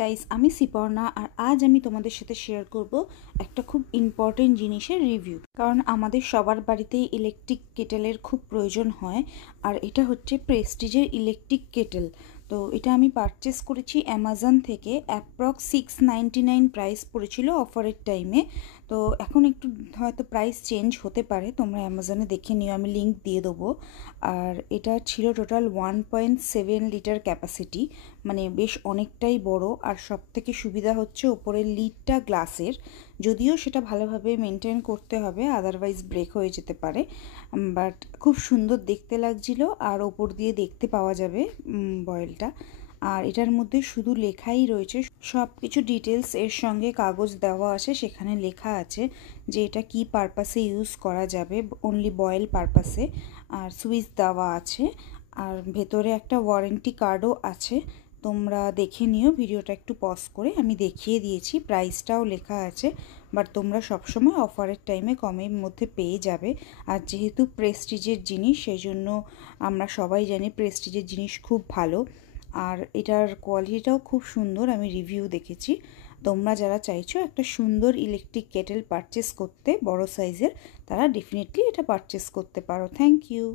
Guys, আমি সিপর্ণা আর আজ আমি তোমাদের সাথে শেয়ার করব একটা খুব ইম্পর্টেন্ট জিনিসের রিভিউ। কারণ আমাদের সবার বাড়িতেই ইলেকট্রিক কেটেলের খুব প্রয়োজন হয়, আর এটা হচ্ছে প্রেস্টিজের ইলেকট্রিক কেটেল। তো এটা আমি পারচেস করেছি অ্যামাজন থেকে, অ্যাপ্রক্স 699 প্রাইস পড়েছিল অফারের টাইমে। তো এখন একটু হয়তো প্রাইস চেঞ্জ হতে পারে, তোমরা অ্যামাজনে দেখে নিও, আমি লিঙ্ক দিয়ে দেবো। আর এটা ছিল টোটাল 1.7 লিটার ক্যাপাসিটি, মানে বেশ অনেকটাই বড়। আর সব থেকে সুবিধা হচ্ছে ওপরের লিডটা গ্লাসের, যদিও সেটা ভালোভাবে মেনটেন করতে হবে, আদারওয়াইজ ব্রেক হয়ে যেতে পারে। বাট খুব সুন্দর দেখতে লাগছিল, আর ওপর দিয়ে দেখতে পাওয়া যাবে বয়েলটা। আর এটার মধ্যে শুধু লেখাই রয়েছে, সব কিছু ডিটেলস এর সঙ্গে কাগজ দেওয়া আছে, সেখানে লেখা আছে যে এটা কি পারপাসে ইউজ করা যাবে, অনলি বয়েল পারপাসে। আর সুইচ দেওয়া আছে, আর ভেতরে একটা ওয়ারেন্টি কার্ডও আছে। তোমরা দেখে নিও, ভিডিওটা একটু পজ করে আমি দেখিয়ে দিয়েছি, প্রাইসটাও লেখা আছে। বাট তোমরা সবসময় অফারের টাইমে কমের মধ্যে পেয়ে যাবে। আর যেহেতু প্রেস্টিজের জিনিস, সেই জন্য আমরা সবাই জানি প্রেস্টিজের জিনিস খুব ভালো। আর এটার কোয়ালিটিটাও খুব সুন্দর, আমি রিভিউ দেখেছি। তোমরা যারা চাইছো একটা সুন্দর ইলেকট্রিক কেটেল পারচেস করতে বড় সাইজের, তারা ডেফিনেটলি এটা পারচেস করতে পারো। Thank you.